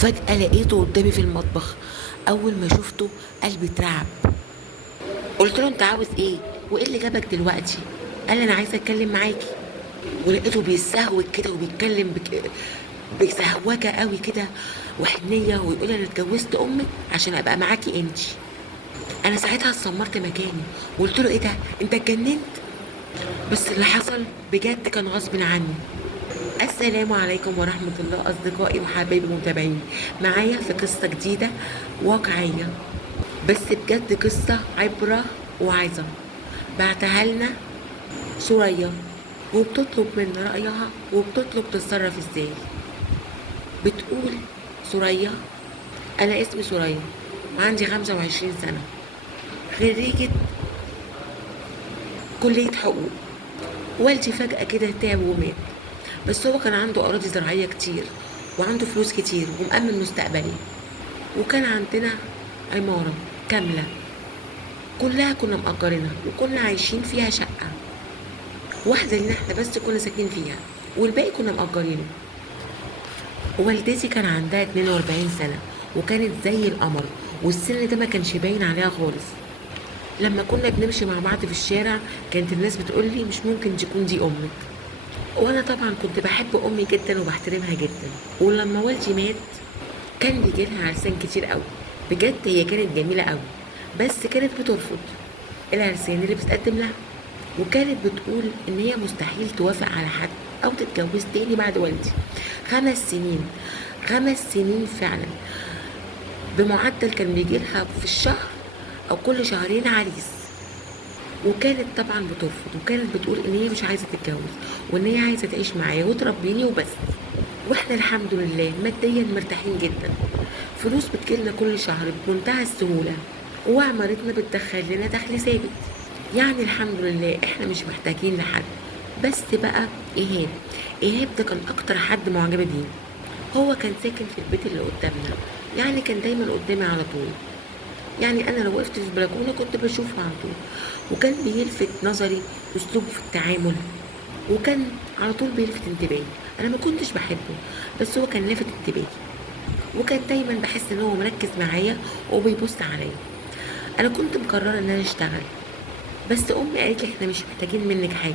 فجأة لقيته قدامي في المطبخ. أول ما شفته قلبي اترعب. قلت له أنت عاوز إيه؟ وإيه اللي جابك دلوقتي؟ قال لي أنا عايز أتكلم معاكي. ولقيته بيسهوك كده وبيتكلم بسهوكة قوي كده وحنية، ويقول لي أنا اتجوزت أمك عشان أبقى معاكي أنتي. أنا ساعتها اتسمرت مكاني وقلت له إيه ده؟ أنت اتجننت؟ بس اللي حصل بجد كان غصب عني. السلام عليكم ورحمة الله أصدقائي وحبايبي المتابعين، معايا في قصة جديدة واقعية، بس بجد قصة عبرة وعظة. بعتها لنا سوريا، وبتطلب منا رأيها وبتطلب تتصرف ازاي. بتقول سوريا: أنا اسمي سوريا وعندي 25 سنة، خريجة كلية حقوق. والدي فجأة كده تعب ومات، بس هو كان عنده أراضي زراعية كتير وعنده فلوس كتير ومأمن مستقبلي. وكان عندنا عمارة كاملة كلها كنا مأجرينها وكنا عايشين فيها شقة واحدة لينا احنا بس كنا ساكنين فيها، والباقي كنا مأجرينه. والدتي كان عندها 42 سنة وكانت زي القمر، والسن ده ما كانش باين عليها خالص. لما كنا بنمشي مع بعض في الشارع كانت الناس بتقولي مش ممكن تكون دي أمك. وانا طبعا كنت بحب امي جدا وبحترمها جدا. ولما والدي مات كان بيجي لها عرسان كتير قوي، بجد هي كانت جميله قوي، بس كانت بترفض العرسان اللي بتتقدم لها. وكانت بتقول ان هي مستحيل توافق على حد او تتجوز تاني بعد والدي. 5 سنين، 5 سنين فعلا، بمعدل كان بيجي لها في الشهر او كل شهرين عريس. وكانت طبعا بترفض، وكانت بتقول ان هي مش عايزه تتجوز وان هي عايزه تعيش معايا وتربيني وبس. واحنا الحمد لله ماديا مرتاحين جدا، فلوس بتجيلنا كل شهر بمنتهى السهوله، وعمارتنا بتدخل لنا دخل ثابت. يعني الحمد لله احنا مش محتاجين لحد. بس بقى ايهاب، ايهاب ده كان اكتر حد معجبه بيه. هو كان ساكن في البيت اللي قدامنا، يعني كان دايما قدامي على طول. يعني انا لو وقفت في البلكونه كنت بشوفه على طول. وكان بيلفت نظري اسلوبه في التعامل، وكان على طول بيلفت انتباهي. انا ما كنتش بحبه بس هو كان لافت انتباهي، وكان دايما بحس ان هو مركز معايا وبيبص عليا. انا كنت مقرره ان انا اشتغل، بس امي قالت لي احنا مش محتاجين منك حاجه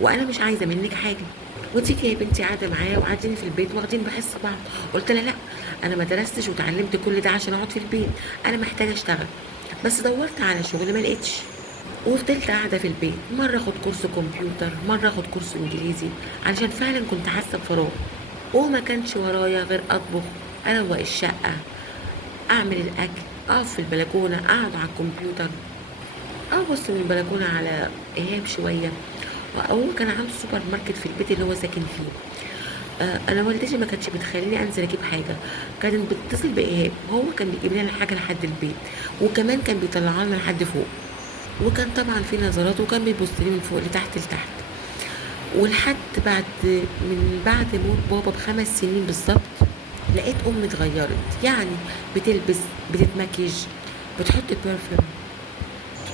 وانا مش عايزه منك حاجه، وتيجي يا بنتي قاعده معايا وقاعدين في البيت واخدين بحس بعض. قلت لها لا، انا ما درستش وتعلمت كل ده عشان اقعد في البيت، انا محتاجه اشتغل. بس دورت على شغل ما لقيتش، وفضلت قاعده في البيت، مره اخد كورس كمبيوتر، مره اخد كورس انجليزي، علشان فعلا كنت حاسه بفراغ. وما كانش ورايا غير اطبخ، اروق الشقه، اعمل الاكل، اقف في البلكونه، اقعد على الكمبيوتر، ابص من البلكونه على ايهاب شويه. هو كان عنده سوبر ماركت في البيت اللي هو ساكن فيه. انا والدتي ما كانتش بتخليني انزل اجيب حاجه، كانت بتتصل بايهاب، هو كان بيجيب لنا الحاجه لحد البيت، وكمان كان بيطلعها لنا لحد فوق. وكان طبعا في نظرات، وكان بيبص لي من فوق لتحت لتحت. ولحد بعد موت بابا ب5 سنين بالظبط لقيت امي اتغيرت، يعني بتلبس، بتتمكيج، بتحط بيرفيوم.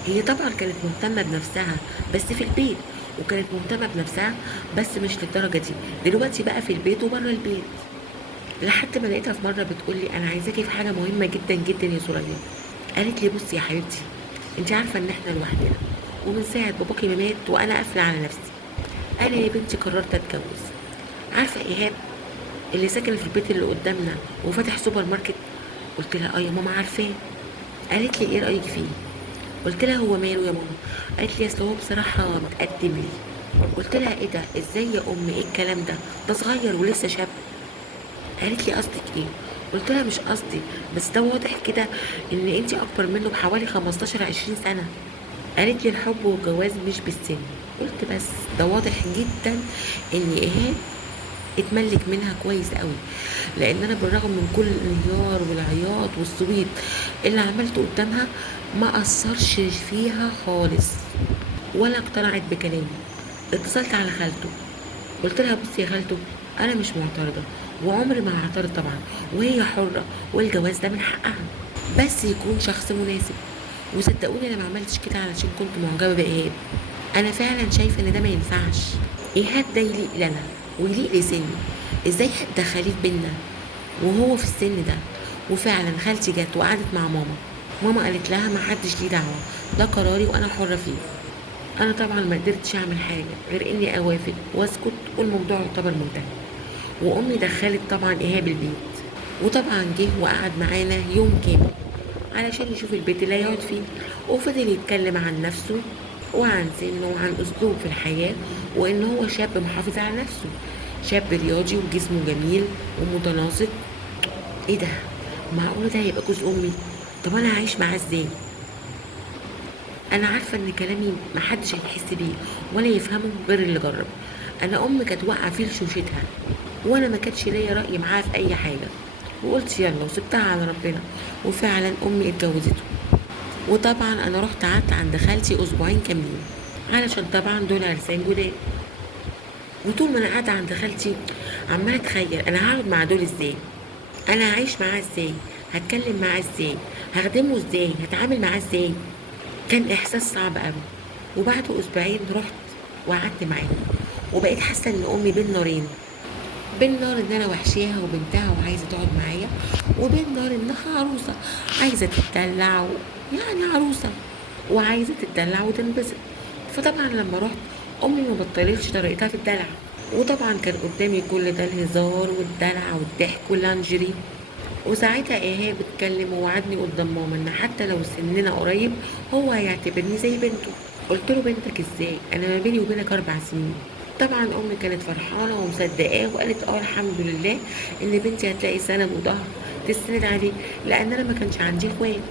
هي طبعا كانت مهتمة بنفسها بس في البيت، وكانت مهتمة بنفسها بس مش للدرجة دي دلوقتي بقى في البيت وبره البيت. لحد ما لقيتها في مرة بتقولي أنا عايزاكي في حاجة مهمة جدا جدا يا سوريا. قالت لي بصي يا حبيبتي، انت عارفة ان احنا لوحدنا، ومن ساعة باباكي ما مات وانا قافلة على نفسي. انا يا بنتي قررت اتجوز. عارفة ايهاب اللي ساكن في البيت اللي قدامنا وفاتح سوبر ماركت؟ قلت لها اه يا ماما عارفاه. قالت لي ايه رأيك فيه؟ قلت لها هو ماله يا ماما؟ قالت لي اصل هو بصراحه متقدم لي. قلت لها ايه ده؟ ازاي يا امي؟ ايه الكلام ده؟ ده صغير ولسه شاب. قالت لي قصدك ايه؟ قلت لها مش قصدي، بس ده واضح كده ان انتي اكبر منه بحوالي 15 20 سنه. قالت لي الحب والجواز مش بالسن. قلت بس ده واضح جدا ان ايهاب اتملك منها كويس قوي، لان انا بالرغم من كل الانهيار والعياط والصويت اللي عملته قدامها ما اثرش فيها خالص ولا اقتنعت بكلامي. اتصلت على خالته، قلت لها بصي يا خالته، انا مش معترضه وعمري ما هعترض طبعا، وهي حره والجواز ده من حقها، بس يكون شخص مناسب. وصدقوني انا ما عملتش كده علشان كنت معجبه بايهاب، انا فعلا شايفه ان ده ما ينفعش. ايهاب ده يليق لنا ويليق لسني، ازاي تدخليه في بينا؟ وهو في السن ده. وفعلا خالتي جت وقعدت مع ماما. ماما قالت لها ما حدش ليه دعوه، ده قراري وانا حره فيه. انا طبعا ما قدرتش اعمل حاجه غير اني اوافق واسكت والموضوع يعتبر منتهي. وامي دخلت طبعا ايهاب البيت، وطبعا جه وقعد معانا يوم كامل علشان يشوف البيت اللي هيقعد فيه. وفضل يتكلم عن نفسه وعن سنه وعن اسلوب في الحياه، وان هو شاب محافظ على نفسه، شاب رياضي وجسمه جميل ومتناسق. ايه ده؟ معقول ده هيبقى جوز امي؟ طب انا هعيش معاه ازاي؟ انا عارفه ان كلامي محدش هيحس بيه ولا يفهمه غير اللي جرب. انا امي كانت واقعه في لشوشتها، وانا ما كانش ليا راي معاها في اي حاجه، وقلت يلا وسبتها على ربنا. وفعلا امي اتجوزته. وطبعا انا رحت قعدت عند خالتي اسبوعين كاملين علشان طبعا دول عرسان جداد. وطول ما انا قاعده عند خالتي عماله اتخيل انا هقعد مع دول ازاي، انا هعيش معاه ازاي، هتكلم معاه ازاي، هخدمه ازاي، هتعامل معاه ازاي. كان احساس صعب قوي. وبعد اسبوعين رحت وقعدت معاهم، وبقيت حاسه ان امي بين نارين، بين نار ان انا وحشاها وبنتها وعايزه تقعد معايا، وبين نار انها عروسه عايزه تتدلع يعني عروسه وعايزه تتدلع وتنبسط. فطبعا لما رحت امي ما بطلتش طريقتها في الدلع، وطبعا كان قدامي كل ده الهزار والدلع والضحك واللانجري. وساعتها ايهاب اتكلم ووعدني قدام ماما ان حتى لو سننا قريب هو هيعتبرني زي بنته. قلت له بنتك ازاي؟ انا ما بيني وبينك 4 سنين. طبعا امي كانت فرحانه ومصدقاه وقالت اه الحمد لله ان بنتي هتلاقي سند وظهر تستند عليه، لان انا ما كانش عندي اخوات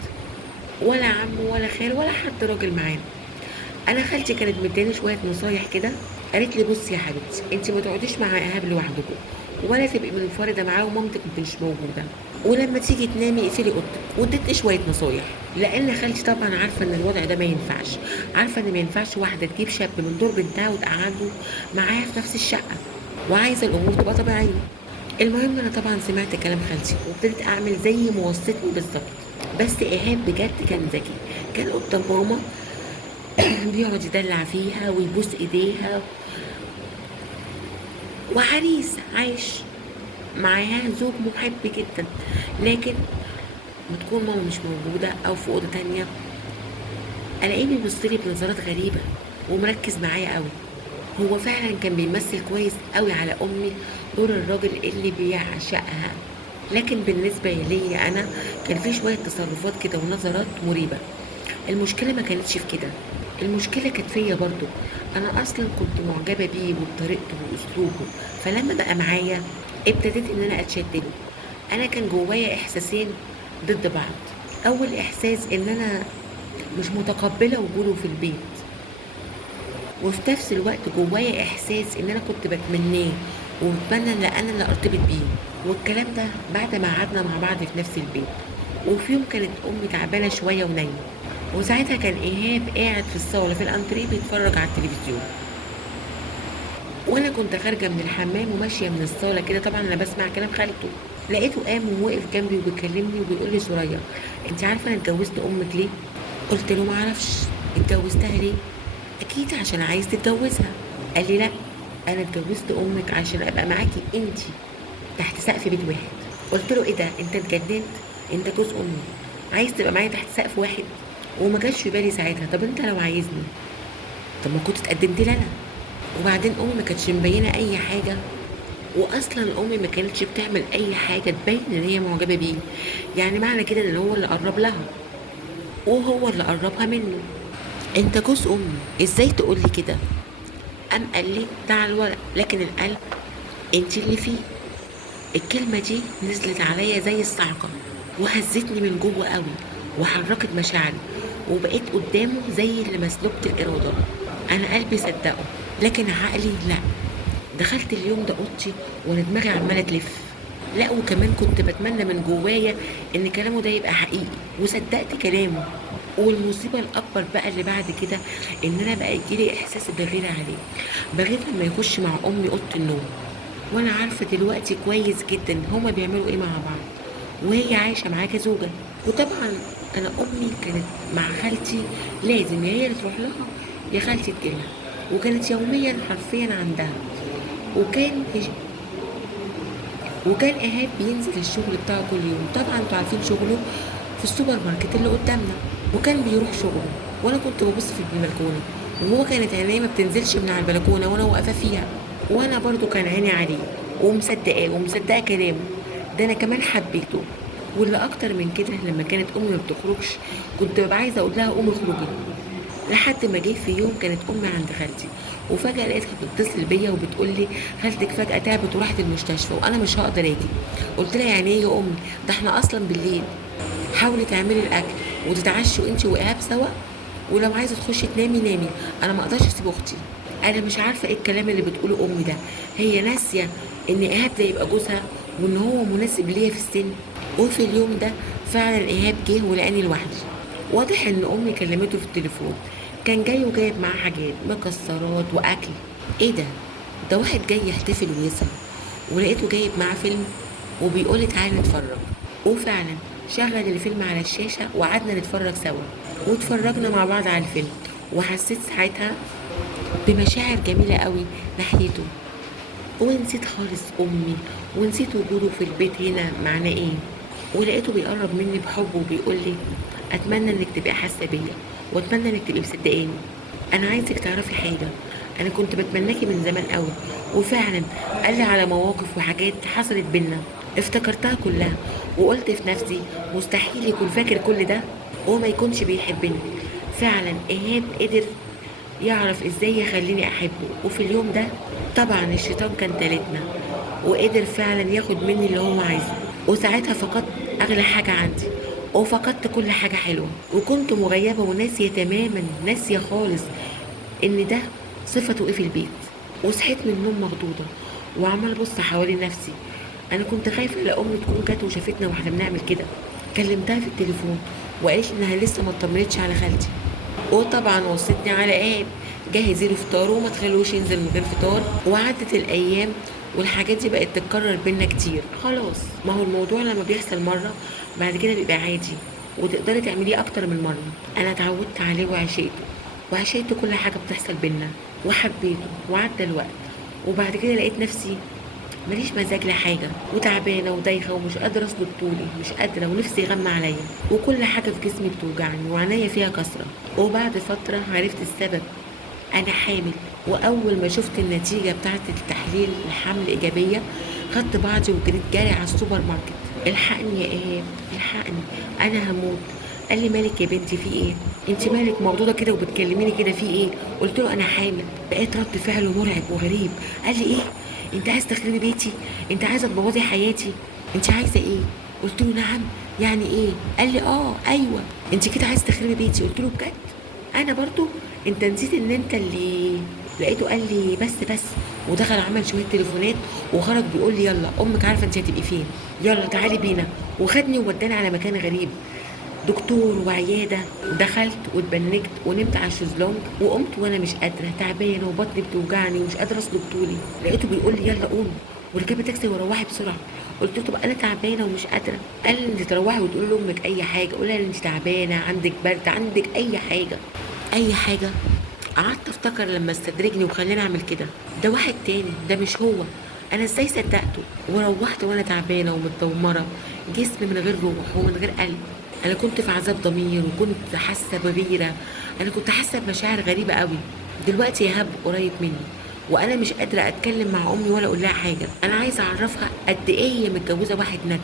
ولا عم ولا خال ولا حد راجل معانا. انا خالتي كانت مداني شويه نصايح كده، قالت لي بصي يا حبيبتي انت ما تقعديش مع ايهاب لوحدكم ولا تبقي منفرده معاه ومامتك مش موجوده، ولما تيجي تنامي اقفلي اوضتك. وادتني شويه نصايح لان خالتي طبعا عارفه ان الوضع ده ما ينفعش، عارفه ان ما ينفعش واحده تجيب شاب من دور بنتها وتقعده معاها في نفس الشقه، وعايزه الامور تبقى طبيعيه. المهم انا طبعا سمعت كلام خالتي وابتديت اعمل زي ما وصتني بالظبط. بس ايهاب بجد كان ذكي، كان قدام ماما بيقعد يدلع فيها ويبوس ايديها، وعريس عايش معاها زوج محب جدا. لكن ما تكون ماما مش موجودة او في اوضة تانية الاقيه بيبصلي بنظرات غريبة ومركز معايا قوي. هو فعلا كان بيمثل كويس قوي على امي دور الراجل اللي بيعشقها. لكن بالنسبة لي انا كان في شوية تصرفات كده ونظرات مريبة. المشكلة ما كانتش في كده، المشكلة كانت فيا برضو. أنا أصلا كنت معجبة بيه وبطريقته وأسلوبه، فلما بقى معايا ابتديت إن أنا أتشدله. أنا كان جوايا إحساسين ضد بعض. أول إحساس إن أنا مش متقبلة وجوده في البيت، وفي نفس الوقت جوايا إحساس إن أنا كنت بتمناه وبتمنى إن أنا اللي أرتبط بيه. والكلام ده بعد ما قعدنا مع بعض في نفس البيت. وفي يوم كانت أمي تعبانة شوية ونايمة، وساعتها كان إيهاب قاعد في الصالة في الأنتريه بيتفرج على التلفزيون، وأنا كنت خارجة من الحمام وماشية من الصالة كده، طبعا أنا بسمع كلام خالته. لقيته قام ووقف جنبي وبيكلمني وبيقول لي سوريا أنت عارفة أنا اتجوزت أمك ليه؟ قلت له معرفش. اتجوزتها ليه؟ أكيد عشان عايز تتجوزها. قال لي لأ، أنا اتجوزت أمك عشان أبقى معاكي أنت تحت سقف بيت واحد. قلت له إيه ده؟ أنت اتجننت؟ أنت جوز أمي عايز تبقى معايا تحت سقف واحد؟ وما جاش في بالي ساعتها طب انت لو عايزني طب ما كنت اتقدمت لي انا. وبعدين امي ما كانتش مبينه اي حاجه، واصلا امي ما كانتش بتعمل اي حاجه تبين ان هي معجبه بيه. يعني معنى كده ان هو اللي قرب لها وهو اللي قربها منه. انت جوز امي ازاي تقولي كده؟ قام قال لي ده على الورق لكن القلب انت اللي فيه. الكلمه دي نزلت عليا زي الصعقه وهزتني من جوه قوي وحركت مشاعري، وبقيت قدامه زي اللي مسلوبة الإرادة. أنا قلبي صدقه لكن عقلي لا. دخلت اليوم ده أوضتي وأنا دماغي عمالة تلف. لا وكمان كنت بتمنى من جوايا إن كلامه ده يبقى حقيقي، وصدقت كلامه. والمصيبة الأكبر بقى اللي بعد كده إن أنا بقى يجيلي إحساس بغيرة عليه، بغير لما يخش مع أمي أوضة النوم، وأنا عارفة دلوقتي كويس جدا هما بيعملوا إيه مع بعض وهي عايشة معاه كزوجة. وطبعا انا امي كانت مع خالتي لازم يا هي اللي تروح لها يا خالتي تجيلها، وكانت يوميا حرفيا عندها. وكان وكان ايهاب بينزل الشغل بتاعه كل يوم، طبعا انتوا عارفين شغله في السوبر ماركت اللي قدامنا، وكان بيروح شغله وانا كنت ببص في البلكونه، وهو كانت عينيه ما بتنزلش من على البلكونه وانا واقفه فيها، وانا برضو كان عيني عليه ومصدقاه ومصدقه كلامه. ده انا كمان حبيته. واللي اكتر من كده لما كانت امي ما بتخرجش كنت ببقى عايزه اقول لها قومي اخرجي. لحد ما جه في يوم كانت امي عند خالتي، وفجاه لقيتها بتتصل بيا وبتقول لي خالتك فجاه تعبت وراحت المستشفى وانا مش هقدر اجي. قلت لها يعني ايه يا امي؟ ده احنا اصلا بالليل. حاولي تعملي الاكل وتتعشوا انت وايهاب سوا، ولو عايزه تخشي تنامي نامي، انا ما اقدرش اسيب اختي. انا مش عارفه ايه الكلام اللي بتقوله امي ده، هي ناسيه ان ايهاب ده يبقى جوزها وان هو مناسب ليا في السن. وفي اليوم ده فعلا ايهاب جه ولقاني لوحدي. واضح ان امي كلمته في التليفون، كان جاي وجايب معاه حاجات مكسرات واكل. ايه ده؟ ده واحد جاي يحتفل ويسهر، ولقيته جايب معاه فيلم وبيقولي تعالي نتفرج. وفعلا شغل الفيلم على الشاشة وقعدنا نتفرج سوا، واتفرجنا مع بعض على الفيلم، وحسيت ساعتها بمشاعر جميلة قوي ناحيته، ونسيت خالص امي، ونسيت وجوده في البيت هنا معناه ايه. ولقيته بيقرب مني بحب وبيقول لي اتمنى انك تبقي حاسه بيا، واتمنى انك تبقي مصدقاني. انا عايزك تعرفي حاجه، انا كنت بتمناكي من زمان قوي. وفعلا قال لي على مواقف وحاجات حصلت بينا، افتكرتها كلها وقلت في نفسي مستحيل يكون فاكر كل ده وما يكونش بيحبني. فعلا ايهاب قدر يعرف ازاي يخليني احبه. وفي اليوم ده طبعا الشيطان كان تالتنا، وقدر فعلا ياخد مني اللي هو عايزه. وساعتها فقدت اغلى حاجة عندي، وفقدت كل حاجة حلوة، وكنت مغيبة وناسية تماما، ناسية خالص ان ده صفته ايه في البيت. وصحيت من النوم مخضوضة وعمال ابص حوالي نفسي. انا كنت خايفة لا امي تكون جت وشافتنا واحنا بنعمل كده. كلمتها في التليفون وقالت لي انها لسه ما اطمنتش على خالتي، وطبعا وصتني على ايه، جهزي له فطار وما تخلوش ينزل من غير فطار. وعدت الايام والحاجات دي بقت تتكرر بينا كتير. خلاص، ما هو الموضوع لما بيحصل مره بعد كده بيبقى عادي وتقدري تعمليه اكتر من مره. انا اتعودت عليه وعشقته، وعشقت كل حاجه بتحصل بينا وحبيته. وعدى الوقت وبعد كده لقيت نفسي ماليش مزاج لحاجة، وتعبانة ودايخة ومش قادرة أسلك طولي، مش قادرة، ونفسي يغمى عليا، وكل حاجة في جسمي بتوجعني وعينيا فيها كسرة. وبعد فترة عرفت السبب، أنا حامل. وأول ما شفت النتيجة بتاعة التحليل الحمل إيجابية خدت بعضي وجريت جاري على السوبر ماركت. الحقني يا إيهاب، الحقني، أنا هموت. قال لي مالك يا بنتي في ايه؟ انت مالك مخضوضه كده وبتكلميني كده في ايه؟ قلت له انا حامل. لقيت رد فعله مرعب وغريب. قال لي ايه؟ انت عايز تخربي بيتي؟ انت عايزه تبوظي حياتي؟ انت عايزه ايه؟ قلت له نعم. يعني ايه؟ قال لي اه ايوه، انت كده عايز تخربي بيتي. قلت له بجد؟ انا برضو؟ انت نسيت ان انت اللي. لقيته قال لي بس ودخل عمل شويه تليفونات وخرج بيقول لي يلا امك عارفه انت هتبقي فين، يلا تعالي بينا. وخدني ووداني على مكان غريب، دكتور وعياده. دخلت واتبنجت ونمت على الشезлونج، وقمت وانا مش قادره، تعبانه وبطني بتوجعني ومش قادره اسلك طولي. لقيته بيقول لي يلا قومي، وركبي تاكسي وروحي بسرعه. قلت له طب انا تعبانه ومش قادره. قال لي انت تروحي وتقولي لامك اي حاجه، قولي لها انت تعبانه، عندك برد، عندك اي حاجه، اي حاجه. قعدت افتكر لما استدرجني وخلاني اعمل كده، ده واحد تاني، ده مش هو. انا ازاي صدقته؟ وروحت وانا تعبانه ومتدمره، جسمي من غير روح ومن غير قلب. انا كنت في عذاب ضمير وكنت حاسه بغيره، انا كنت حاسه بمشاعر غريبه قوي. دلوقتي يهاب قريب مني وانا مش قادره اتكلم مع امي ولا اقول لها حاجه. انا عايزه اعرفها قد ايه هي متجوزه واحد ندل،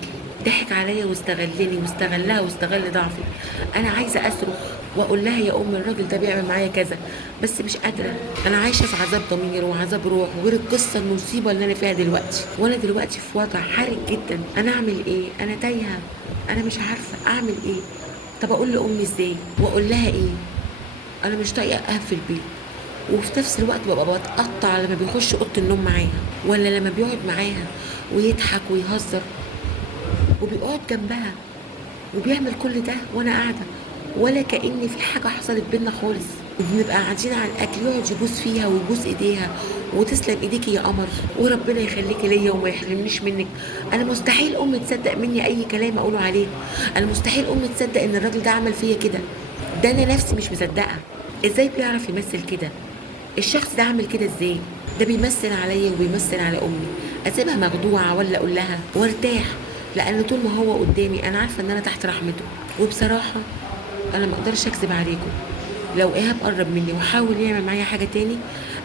ضحك عليا واستغلني واستغلها واستغل ضعفي. انا عايزه اصرخ واقول لها يا ام الراجل ده بيعمل معايا كذا، بس مش قادره. انا عايشه في عذاب ضمير وعذاب روح، وغير القصه المصيبه اللي انا فيها دلوقتي. وانا دلوقتي في وضع حرج جدا. انا اعمل ايه؟ انا تايهه، انا مش عارفه اعمل ايه. طب اقول لامي ازاي واقول لها ايه؟ انا مش طايقه اقف في البيت، وفي نفس الوقت ببقى بتقطع لما بيخش اوضه النوم معاها، ولا لما بيقعد معاها ويضحك ويهزر وبيقعد جنبها وبيعمل كل ده وانا قاعده، ولا كأن في حاجه حصلت بينا خالص. وبنبقى قاعدين على الاكل يقعد يبوس فيها ويبوس ايديها، وتسلم ايديكي يا قمر، وربنا يخليكي ليا وما يحرمنيش منك. انا مستحيل امي تصدق مني اي كلام اقوله عليه، انا مستحيل امي تصدق ان الراجل ده عمل فيا كده. ده انا نفسي مش مصدقه. ازاي بيعرف يمثل كده؟ الشخص ده عامل كده ازاي؟ ده بيمثل عليا وبيمثل على امي. اسيبها مخدوعه ولا اقول لها وارتاح؟ لان طول ما هو قدامي انا عارفه ان انا تحت رحمته. وبصراحه انا ما اقدرش اكذب عليكم، لو ايهاب قرب مني وحاول يعمل معايا حاجه تاني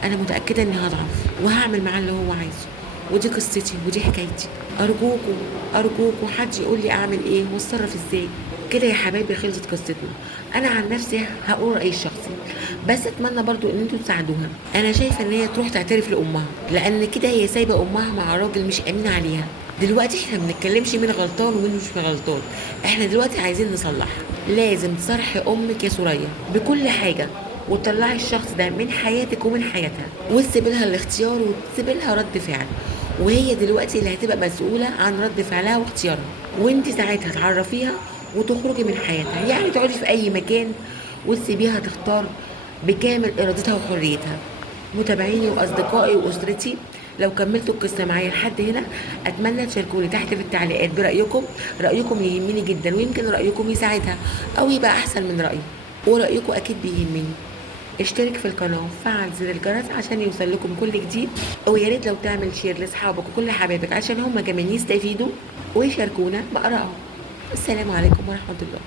انا متاكده اني هضعف وهعمل معاه اللي هو عايزه. ودي قصتي ودي حكايتي. ارجوكم ارجوكم حد يقول لي اعمل ايه واتصرف ازاي. كده يا حبايبي خلصت قصتنا. انا عن نفسي هقول رايي الشخصي، بس اتمنى برضو ان انتوا تساعدوها. انا شايفه ان هي تروح تعترف لامها، لان كده هي سايبه امها مع راجل مش امين عليها. دلوقتي احنا ما بنتكلمش مين غلطان ومين مش غلطان، احنا دلوقتي عايزين نصلح. لازم تصرحي امك يا سوريا بكل حاجه، وتطلعي الشخص ده من حياتك ومن حياتها، وتسيبي لها الاختيار وتسيبي لها رد فعل. وهي دلوقتي اللي هتبقى مسؤوله عن رد فعلها واختيارها، وانت ساعتها تعرفيها وتخرجي من حياتها، يعني تقعدي في اي مكان وتسيبيها تختار بكامل ارادتها وحريتها. متابعيني واصدقائي واسرتي، لو كملتوا القصه معايا لحد هنا اتمنى تشاركوني تحت في التعليقات برايكم. رايكم يهمني جدا، ويمكن رايكم يساعدها او يبقى احسن من رايي، ورايكم اكيد بيهمني. اشترك في القناه وفعل زر الجرس عشان يوصل لكم كل جديد، ويا ريت لو تعمل شير لاصحابك وكل حبايبك عشان هم كمان يستفيدوا ويشاركونا بارائهم. السلام عليكم ورحمه الله.